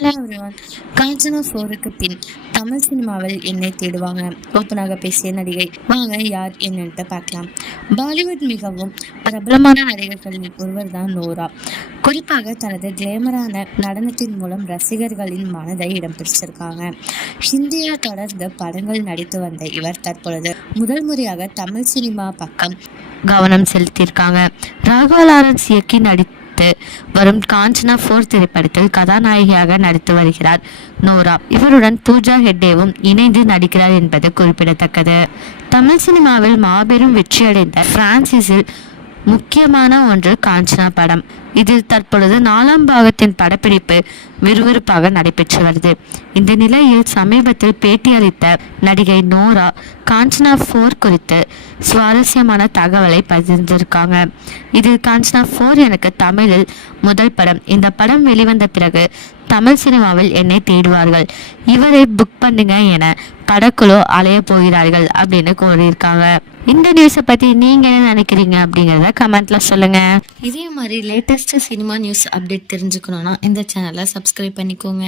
காஞ்சனா ஃபோருக்கு பின் தமிழ் சினிமாவில் என்னை தேடுவாங்க. ஓப்பனாக பேசிய நடிகை வாங்க யார் என்னன்ட்டு பார்க்கலாம். பாலிவுட் மிகவும் பிரபலமான நடிகர்களில் ஒருவர் தான் நோரா. குறிப்பாக தனது கிளேமரான நடனத்தின் மூலம் ரசிகர்களின் மனதை இடம் பிடிச்சிருக்காங்க. ஹிந்தியா தொடர்ந்து படங்கள் நடித்து வந்த இவர் தற்பொழுது முதல் முறையாக தமிழ் சினிமா பக்கம் கவனம் செலுத்தியிருக்காங்க. ராகவா லாரன்ஸ் இயக்கி நடித்து வரும் காஞ்சனா ஃபோர் திரைப்படத்தில் கதாநாயகியாக நடித்து வருகிறார் நோரா. இவருடன் பூஜா ஹெட்டேவும் இணைந்து நடிக்கிறார் என்பது குறிப்பிடத்தக்கது. தமிழ் சினிமாவில் மாபெரும் வெற்றியடைந்த பிரான்சிஸில் முக்கியமான ஒன்று காஞ்சனா படம். இதில் தற்பொழுது நாலாம் பாகத்தின் படப்பிடிப்பு விறுவிறுப்பாக நடைபெற்று வருது. இந்த நிலையில் சமீபத்தில் பேட்டியளித்த நடிகை நோரா காஞ்சனா ஃபோர் குறித்து சுவாரஸ்யமான தகவலை பகிர்ந்திருக்காங்க. இது காஞ்சனா ஃபோர் எனக்கு தமிழில் முதல் படம். இந்த படம் வெளிவந்த பிறகு தமிழ் சினிமாவில் என்னை தேடுவார்கள். இவரை புக் பண்ணுங்க என படக்குழு அலைய போகிறார்கள் அப்படின்னு கூறியிருக்காங்க. இந்த நியூஸை பற்றி நீங்கள் என்ன நினைக்கிறீங்க அப்படிங்கிறத கமெண்ட்ல சொல்லுங்க. இதே மாதிரி லேட்டஸ்ட்டு சினிமா நியூஸ் அப்டேட் தெரிஞ்சுக்கணுன்னா இந்த சேனலை சப்ஸ்கிரைப் பண்ணிக்கோங்க.